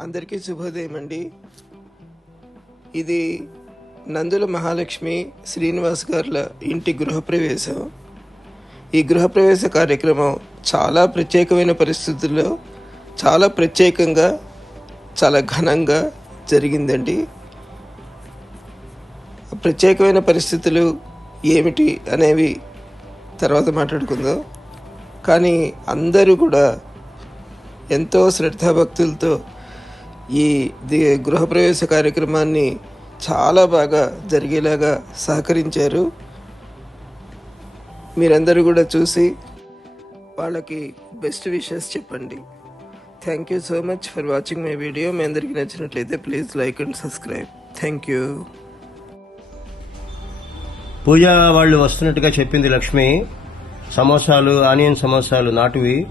అందరికీ శుభోదయం అండి. ఇది నందుల మహాలక్ష్మి శ్రీనివాస్ గారుల ఇంటి గృహప్రవేశం. ఈ గృహప్రవేశ కార్యక్రమం చాలా ప్రత్యేకమైన పరిస్థితుల్లో చాలా ప్రత్యేకంగా చాలా ఘనంగా జరిగిందండి. ప్రత్యేకమైన పరిస్థితులు ఏమిటి అనేవి తర్వాత మాట్లాడుకుందాం. కానీ అందరూ కూడా ఎంతో శ్రద్ధాభక్తులతో ఈ ది గృహప్రవేశ కార్యక్రమాన్ని చాలా బాగా జరిగేలాగా సహకరించారు. మీరందరూ కూడా చూసి వాళ్ళకి బెస్ట్ విషెస్ చెప్పండి. Thank you so much for watching my video. మీ అందరికీ నచ్చినట్లయితే please like and subscribe. Thank you. Pooja వాళ్ళు వస్తున్నట్టుగా చెప్పింది లక్ష్మి. సమోసాలు ఆనియన్ సమోసాలు నాటువి.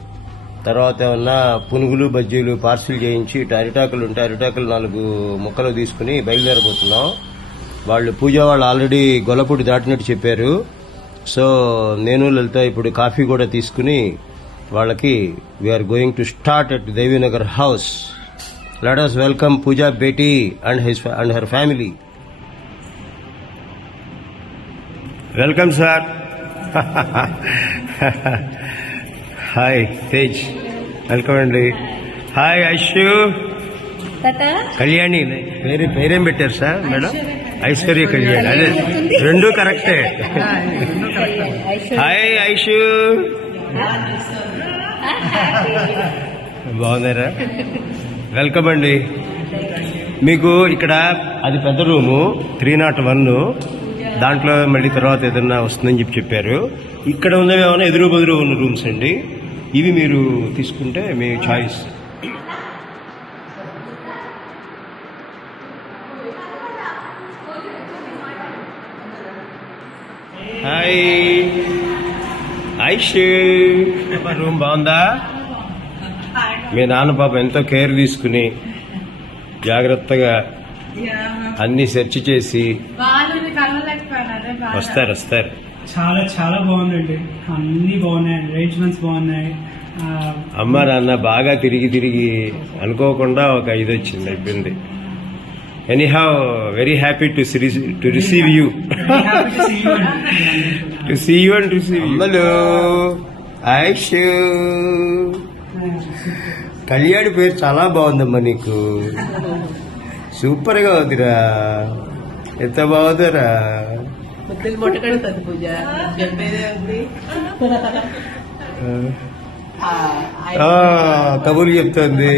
తర్వాత ఏమన్నా పునుగులు బజ్జీలు పార్సిల్ చేయించి ఇటు అరిటాకులు ఉంటే అరిటాకులు నాలుగు ముక్కలు తీసుకుని బయలుదేరబోతున్నాం. వాళ్ళు పూజ వాళ్ళు ఆల్రెడీ గొల్లపూడి దాటినట్టు చెప్పారు. సో నేను లలిత ఇప్పుడు కాఫీ కూడా తీసుకుని వాళ్ళకి we are going to start at Devinagar house let us welcome Pooja beti and his and her family welcome sir hi Tej welcome అండి. హాయ్ ఐషు. తాత. కళ్యాణి పేరు పేరేం పెట్టారు సార్ మేడం? ఐశ్వర్య కళ్యాణి. అదే రెండు కరెక్టే. హాయ్ ఐషు. బాగున్నారా? వెల్కమ్ అండి. మీకు ఇక్కడ అది పెద్ద రూము త్రీ నాట్ వన్. దాంట్లో మళ్ళీ తర్వాత ఏదన్నా వస్తుందని చెప్పి చెప్పారు. ఇక్కడ ఉన్నవి ఏమైనా ఎదురు బదురు ఉన్న రూమ్స్ అండి? ఇవి మీరు తీసుకుంటే మీ చాయిస్ హాయ్ ఐష్ రూమ్ బాగుందా? మీ నాన్న పాప ఎంతో కేర్ తీసుకుని జాగ్రత్తగా అన్ని సెర్చ్ చేసి. వస్తారు వస్తారు. చాలా చాలా బాగుందండి. అన్ని బాగున్నాయి అరేంజ్మెంట్స్ బాగున్నాయి. అమ్మ నాన్న బాగా తిరిగి తిరిగి అనుకోకుండా ఒక ఇది వచ్చింది అయిపోయింది any have very happy to to receive you very happy to see you అండి. To see you and receive Ammalu Aish Kalyani పేరు చాలా బాగుందమ్మా నీకు. సూపర్గా ఉందిరా. ఎంత బాగుందిరా. ముద్దులు మొట్ట కడుతుంది పూజ చెప్పేదే కబుర్లు చెప్తోంది.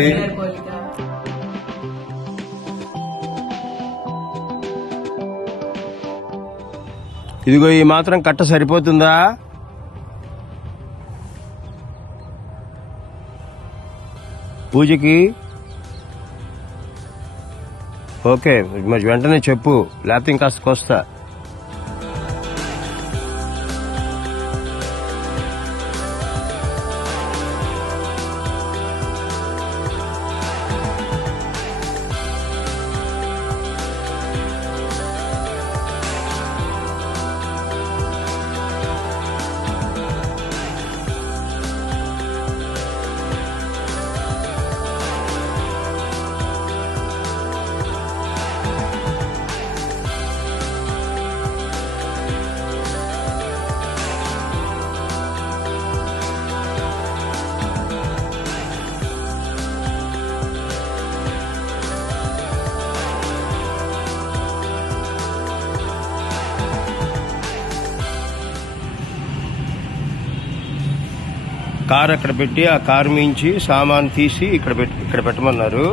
ఇదిగో ఈ మాత్రం కట్ట సరిపోతుందా పూజకి ఓకే మరి వెంటనే చెప్పు లేకపోతే ఇంకాస్త కోస్తా కారు అక్కడ పెట్టి ఆ కారు మించి సామాన్ తీసి ఇక్కడ పెట్ ఇక్కడ పెట్టమన్నారు.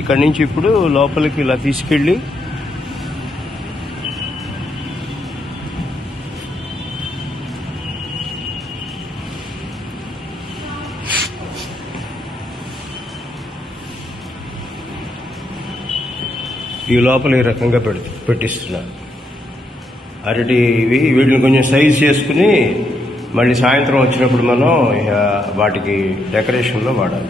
ఇక్కడ నుంచి ఇప్పుడు లోపలికి ఇలా తీసుకెళ్ళి ఈ లోపల ఈ రకంగా పెట్ పెట్టిస్తున్నారు. అరటి ఇవి వీటిని కొంచెం సైజ్ చేసుకుని మళ్ళీ సాయంత్రం వచ్చినప్పుడు మనం వాటికి డెకరేషన్లో వాడాలి.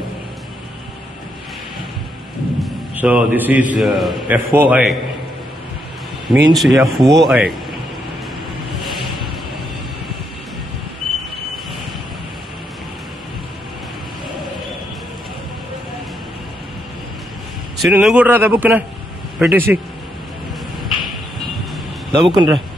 So this is FOI means FOI Siri నువ్వు కూడా రా దబుక్కునా. పెట్టేసి. దబుక్కుని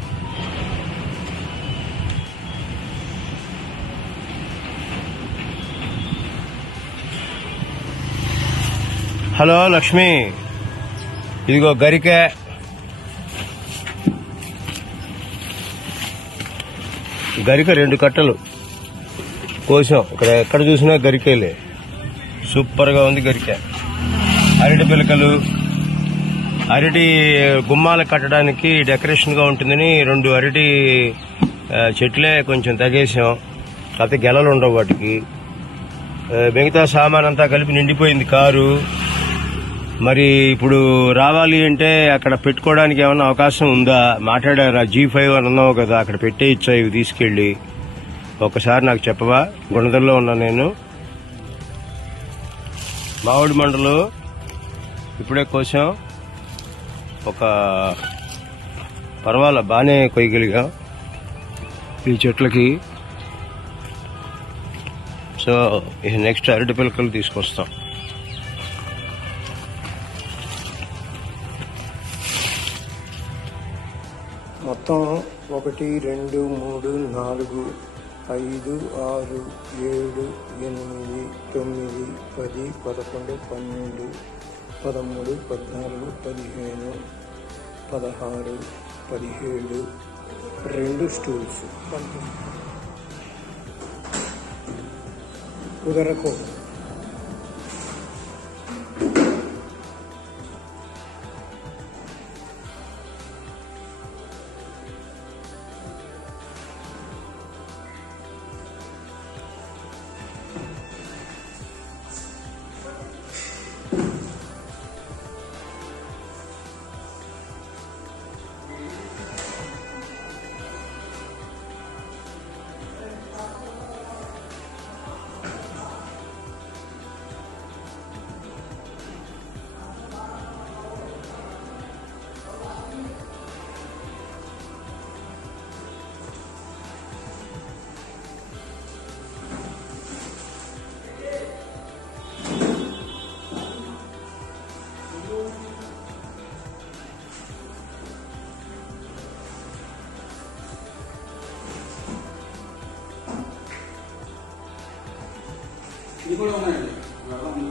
హలో లక్ష్మి. ఇదిగో గరిక. గరిక రెండు కట్టలు. కోసాం. ఇక్కడ ఎక్కడ చూసినా గరికేలే. సూపర్గా ఉంది గరిక. అరటి పిలకలు. అరటి గుమ్మాలు కట్టడానికి డెకరేషన్గా ఉంటుందని రెండు అరటి చెట్లే కొంచెం తగేసాం. కాకపోతే గెలలు ఉండవు వాటికి. మిగతా సామాన్ అంతా కలిపి నిండిపోయింది కారు. మరి ఇప్పుడు రావాలి అంటే అక్కడ పెట్టుకోవడానికి ఏమైనా అవకాశం ఉందా? మాట్లాడారా? జీ ఫైవ్ అని అన్నావు కదా అక్కడ పెట్టేయచ్చా ఇవి తీసుకెళ్ళి. ఒకసారి నాకు చెప్పవా? గుణదల్లో ఉన్నా నేను. మామిడి మండలు ఇప్పుడే కోసం. ఒక పర్వాల బాగానే కొయ్యగలిగా ఈ చెట్లకి. సో ఇక నెక్స్ట్ అరటి పిలకలు తీసుకొస్తాం. మొత్తం ఒకటి రెండు మూడు నాలుగు ఐదు ఆరు ఏడు ఎనిమిది తొమ్మిది పది పదకొండు పన్నెండు పదమూడు పద్నాలుగు పదిహేను పదహారు పదిహేడు రెండు స్టూల్స్ కుదరకు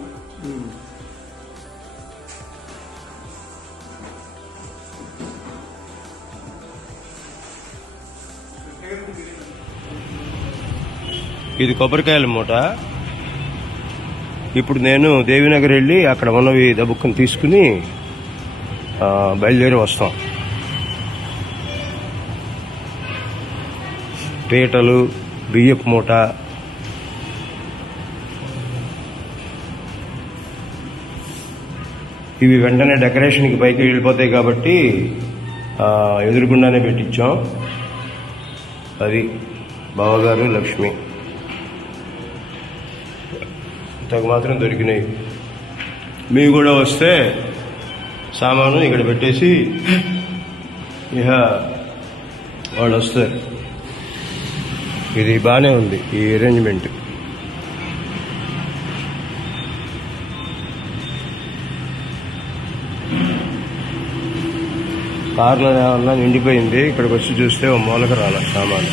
ఇది కొబ్బరికాయల మూట. ఇప్పుడు నేను దేవినగర్ వెళ్ళి అక్కడ ఉన్నవి దబుక్కుని తీసుకుని బయలుదేరి వస్తాం. పీటలు బియ్యపు మూట ఇవి వెంటనే డెకరేషన్కి పైకి వెళ్ళిపోతాయి కాబట్టి ఎదురుగుండానే పెట్టించాం. అది బావగారు లక్ష్మి. ఇంతకు మాత్రం దొరికినాయి. మీ కూడా వస్తే సామాను ఇక్కడ పెట్టేసి ఇహ వాళ్ళు వస్తారు. ఇది బాగానే ఉంది ఈ అరేంజ్మెంట్ కార్లో నిండిపోయింది ఇక్కడికి వచ్చి చూస్తే ఓ మూలక రాల సామాను.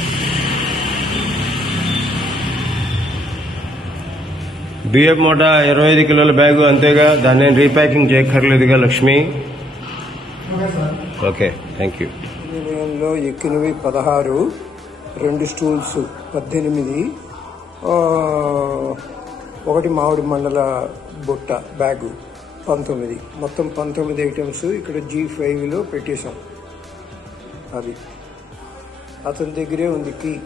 బియ్యం మూట ఇరవై ఐదు కిలోల బ్యాగు అంతేగా దాన్ని నేను రీప్యాకింగ్ చేయక్కర్లేదుగా లక్ష్మి? Okay thank you. ఎక్కినవి పదహారు రెండు స్టూల్స్ పద్దెనిమిది ఒకటి మామిడి మండల బుట్ట బ్యాగు. పంతొమ్మిది. మొత్తం పంతొమ్మిది ఐటమ్స్ ఇక్కడ జీ ఫైవ్లో పెట్టేశాం. అది. అతని దగ్గరే ఉంది కీ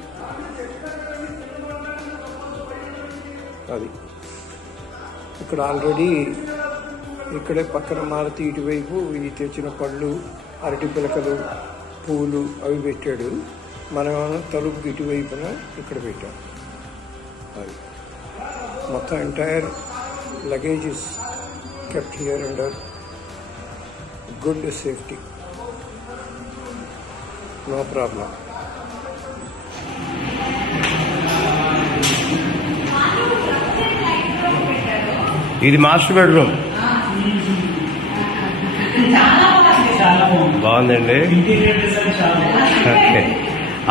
అది. ఇక్కడ ఆల్రెడీ ఇక్కడే పక్కన మారుతి ఇటువైపు ఇది తెచ్చిన పళ్ళు అరటి పిలకలు పూలు అవి పెట్టాడు. మనం తలుపు ఇటువైపున ఇక్కడ పెట్టాం. అది. మొత్తం entire luggages kept here under good good safety no problem ఇది మాస్టర్ బెడ్రూమ్. బాగుందండి. ఓకే.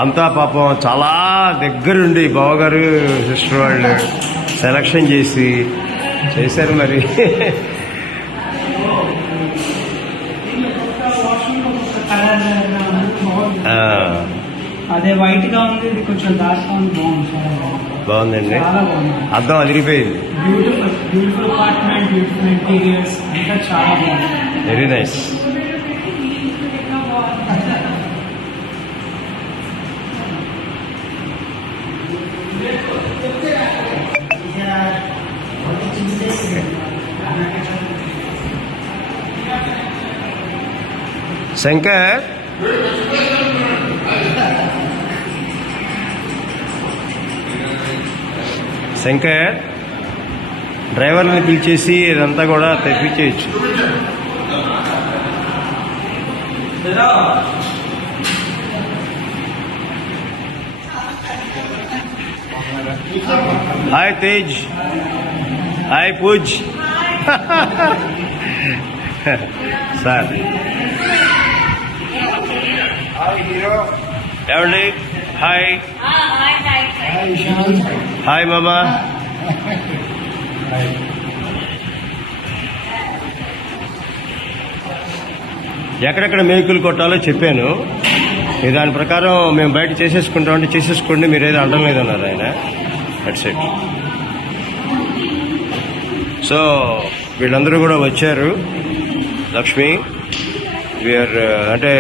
అంతా పాపం చాలా దగ్గరుండి బావగారు సిస్టర్ వాళ్ళు సెలక్షన్ చేసి చేశారు మరి. అదే వైట్గా ఉంది ఇది కొంచెం డార్క్గా ఉంది బాగుంది చాలా బాగుంది బాగుందండి చాలా బాగుంది అద్దం అదిరిపోయింది beautiful beautiful apartment beautiful interiors అంతా చాలా బాగుంది వెరీ నైస్ శంకర్ శంకర్ డ్రైవర్ని పిలిచేసి ఇదంతా కూడా తెప్పించేయచ్చు. Hi Tej hi Pooj sir ఏమండి హాయ్ హాయ్ మామా ఎక్కడెక్కడ మేకులు కొట్టాలో చెప్పాను. దాని ప్రకారం మేము బయట చేసేసుకుంటామంటే చేసేసుకోండి మీరు ఏదో అడ్డం లేదన్నారు ఆయన. దట్స్ ఇట్ సో వీళ్ళందరూ కూడా వచ్చారు. లక్ష్మి వీఆర్ అంటే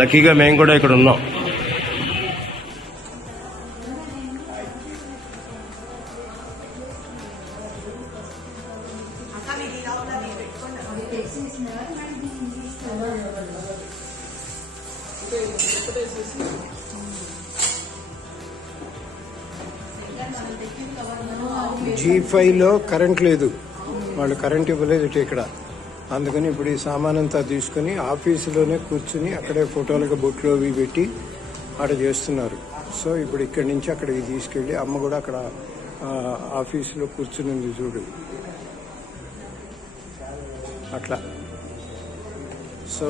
లక్కీగా మేము కూడా ఇక్కడ ఉన్నాం. ఫైవ్లో కరెంట్ లేదు. వాళ్ళు కరెంట్ ఇవ్వలేదు ఇక్కడ. అందుకని ఇప్పుడు ఈ సామాన్ అంతా తీసుకుని ఆఫీసులోనే కూర్చుని అక్కడే ఫోటోలకు బొట్లు అవి పెట్టి అక్కడ చేస్తున్నారు. సో ఇప్పుడు ఇక్కడి నుంచి అక్కడికి తీసుకెళ్ళి అమ్మ కూడా అక్కడ ఆఫీసులో కూర్చుని ఉంది చూడు. అట్లా. సో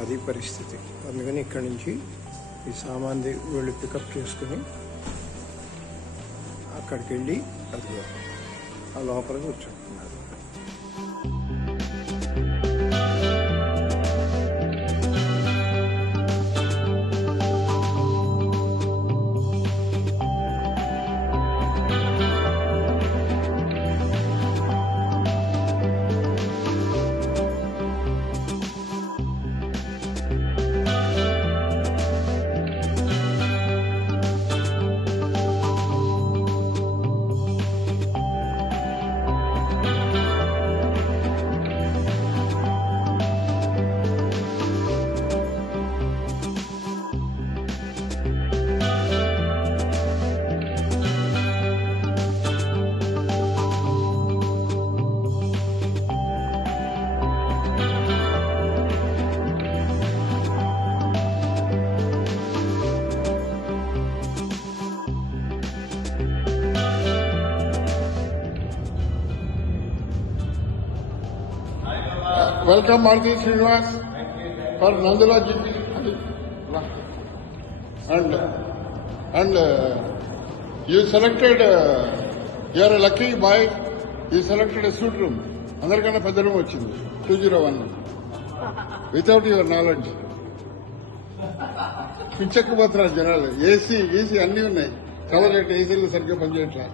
అది పరిస్థితి. అందుకని ఇక్కడి నుంచి ఈ సామాన్ వీళ్ళు పికప్ చేసుకుని అక్కడికి వెళ్ళి అది ఆ లోపల కూర్చుంటున్నారు. GP. And, and uh, you selected, uh, you are a lucky boy, you selected a suit room. అందరికన్నా పెద్ద రూమ్ వచ్చింది. Two zero one without your knowledge పిచ్చెక్కిపోతున్నారు జనాలు. ఏసీ ఏసీ అన్ని ఉన్నాయి. కలర్ రేట్ ఏసీలు సరిగ్గా పనిచేయట్లా.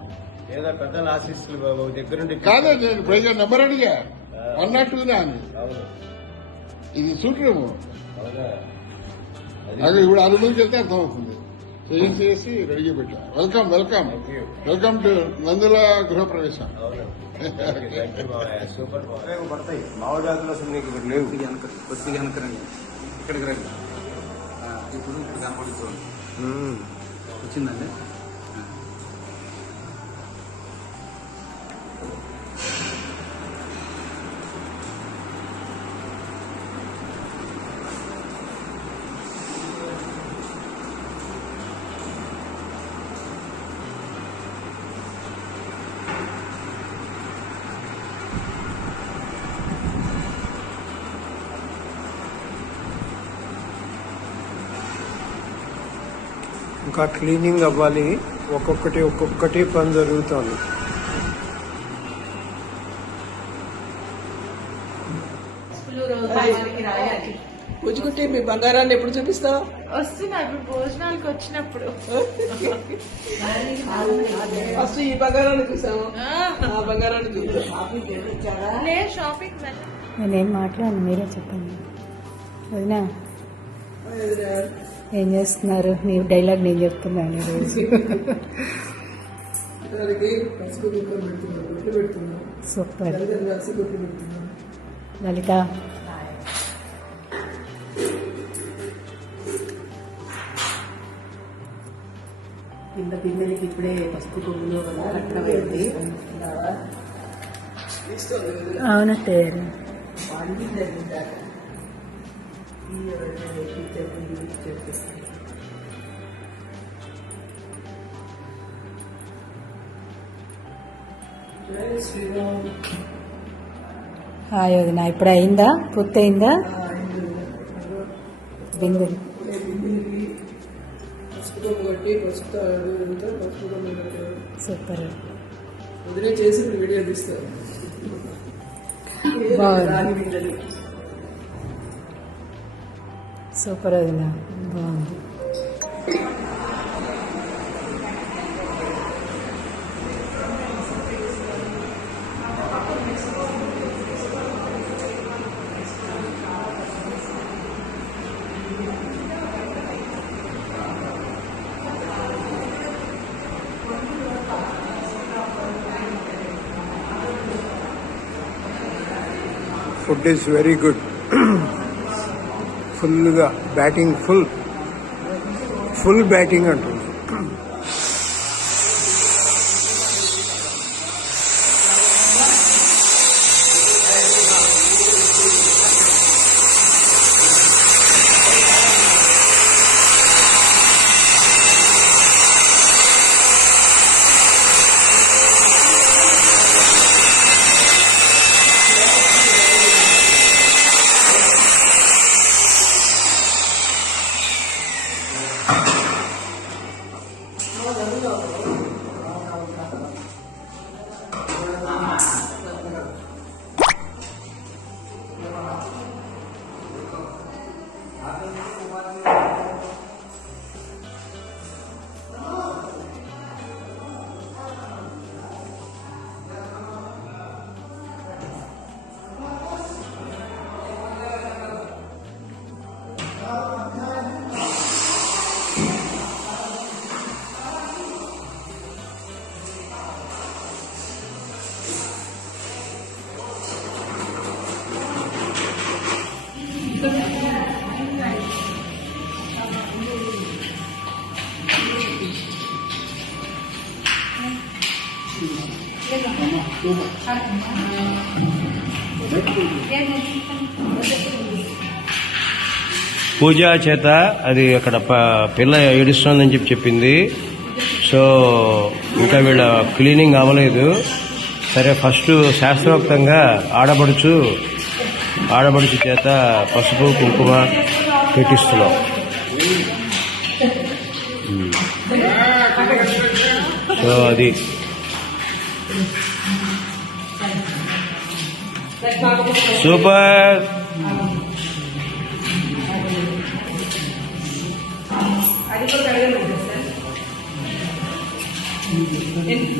కాదే నేను పైగా నెంబర్ అడిగా. వన్ నాట్ టూనా అని ఇది సూట్ రూమ్ నాకు ఇప్పుడు రూమ్కి వెళ్తే అర్థమవుతుంది చేంజ్ చేసి రెడీగా పెట్టా welcome welcome. Welcome to Nandula Gruhapravesam super పడతాయి. అసలు నీకు ఇక్కడ లేవు. కొద్దిగా రండి ఇక్కడికి రండి. ఆ, ఇప్పుడు ఇప్పుడు కనపడుతుంది వచ్చిందండి? ఇంకా క్లీనింగ్ అవ్వాలి. ఒక్కొక్కటి ఒక్కొక్కటి పని జరుగుతోంది పూజకుంటే మీ బంగారాన్ని ఎప్పుడు చూపిస్తావు వస్తున్నా ఇప్పుడు భోజనాలకు వచ్చినప్పుడు. ఫస్ట్ ఈ బంగారాన్ని చూసాము ఆ. బంగారాన్ని లే షాపింగ్ వెళ్ళ నేనేం మాట్లాడను మీరే చెప్పండి. వదినా. ఏం చేస్తున్నారు? మీ డైలాగ్ నేను చెప్తున్నాను ఈరోజు. సూపర్. లలిత కింద పిల్లలకి ఇప్పుడే పసుపు కొమ్ములు కట్టడం అయింది. అవునట్టే హాయ్ వదిన ఇప్పుడు అయిందా? పూర్తి అయిందా బిందులు సూపర్. వదిలే చేసి వీడియో తీస్తారు బాగుంది. సూపర్ వదిన బాగుంది ఫుడ్ ఈస్ వెరీ గుడ్ ఫుల్గా బ్యాటింగ్ ఫుల్ ఫుల్ బ్యాటింగ్ అంటుంది. పూజ చేత అది అక్కడ పిల్ల ఏడుస్తోందని చెప్పి చెప్పింది. సో ఇంకా వీళ్ళ క్లీనింగ్ అవ్వలేదు. సరే ఫస్ట్ శాస్త్రోక్తంగా ఆడబడుచు ఆడబడుచు చేత పసుపు కుంకుమ పెట్టిస్తున్నాం. సో అది. Super! hypercardial medicine in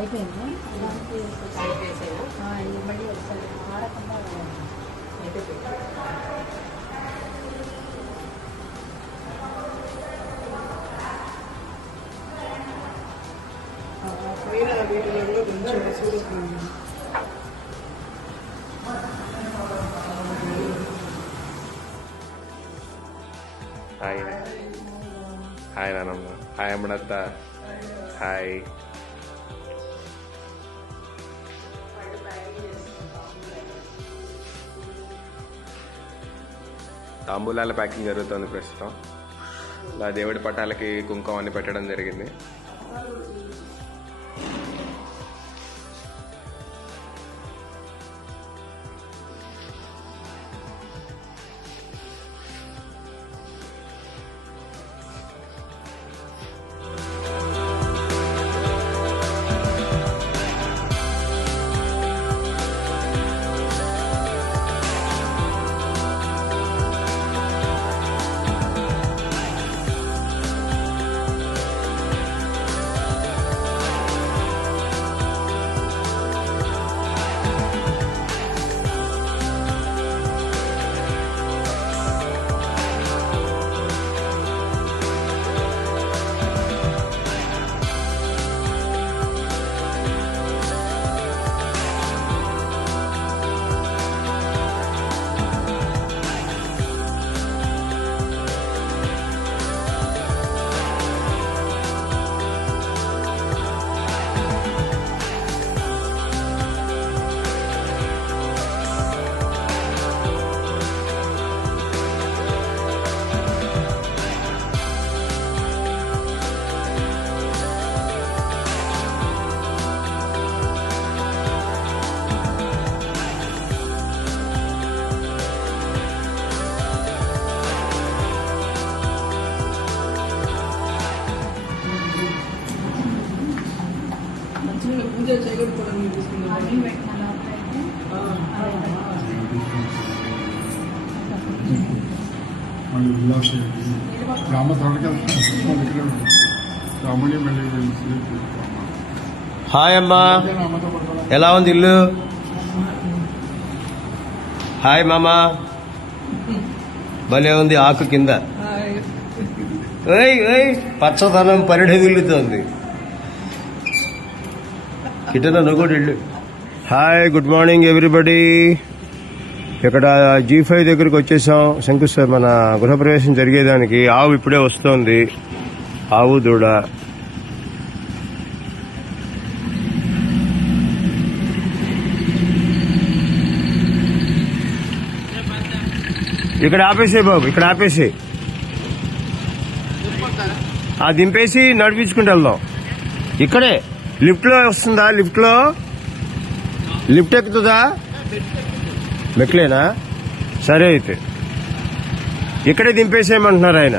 అయిపోయిందా ఆ, ఇది మళ్ళీ ఒకసారి ఆడకుండా పైన వీటిలో కూడా కొంచెం సూర్యకుంది హాయ్ హాయ్ నానమ్మ హాయ్ అమ్మడత్త హాయ్ తాంబూలాల ప్యాకింగ్ జరుగుతుంది ప్రస్తుతం. ఇలా దేవుడి పటాలకి కుంకుమ పెట్టడం జరిగింది. మళ్ళీ ఉల్లాసం గ్రామ హాయ్ అమ్మా. ఎలా ఉంది ఇల్లు? హాయ్ మామా. భలే ఉంది ఆకు కింద. పచ్చదనం పరిఢవిల్లుతోంది కిటన నువ్వు కూడా ఇల్లు. హాయ్ గుడ్ మార్నింగ్ ఎవ్రీబడి ఇక్కడ జీ ఫైవ్ దగ్గరికి వచ్చేసాం. శంకుస్థ మన గృహప్రవేశం జరిగేదానికి ఆవు ఇప్పుడే వస్తోంది. ఆవు దూడ. ఇక్కడ ఆపేసే బాబు ఇక్కడ ఆపేసి ఆ దింపేసి నడిపించుకుంటూ వెళ్దాం. ఇక్కడే. లిఫ్ట్లో వస్తుందా? లిఫ్ట్లో? లిఫ్ట్ ఎక్కుతుందా? మెట్లేనా? సరే అయితే. ఇక్కడే దింపేసేయమంటున్నారు ఆయన.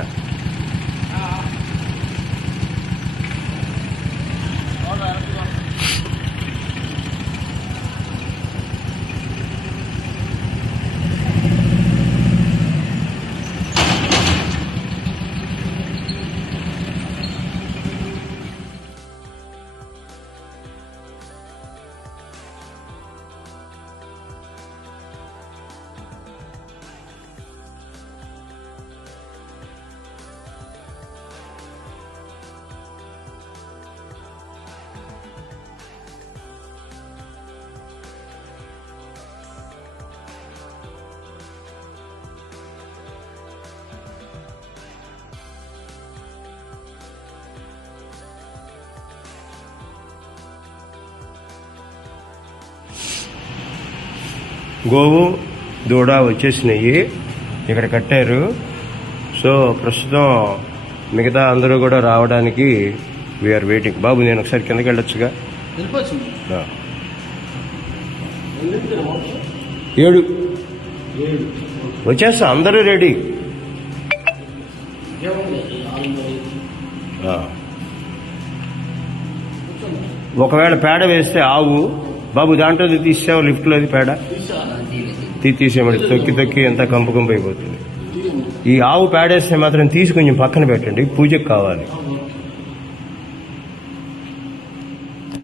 గోవు దూడ వచ్చేసినాయి. ఇక్కడ కట్టారు. సో ప్రస్తుతం మిగతా అందరూ కూడా రావడానికి వీఆర్ వెయిటింగ్ బాబు నేను ఒకసారి కిందకి వెళ్ళొచ్చుగా. ఏడు. వచ్చేస్తా అందరూ రెడీ. ఆ. ఒకవేళ పేడ వేస్తే ఆవు. బాబు దాంట్లో తీసావు లిఫ్ట్లో అది పేడ. తీ తీసేయమని తొక్కి తొక్కి ఎంత కంపు కంపు అయిపోతుంది. ఈ ఆవు పేడేస్తే మాత్రం తీసి కొంచెం పక్కన పెట్టండి పూజకు కావాలి.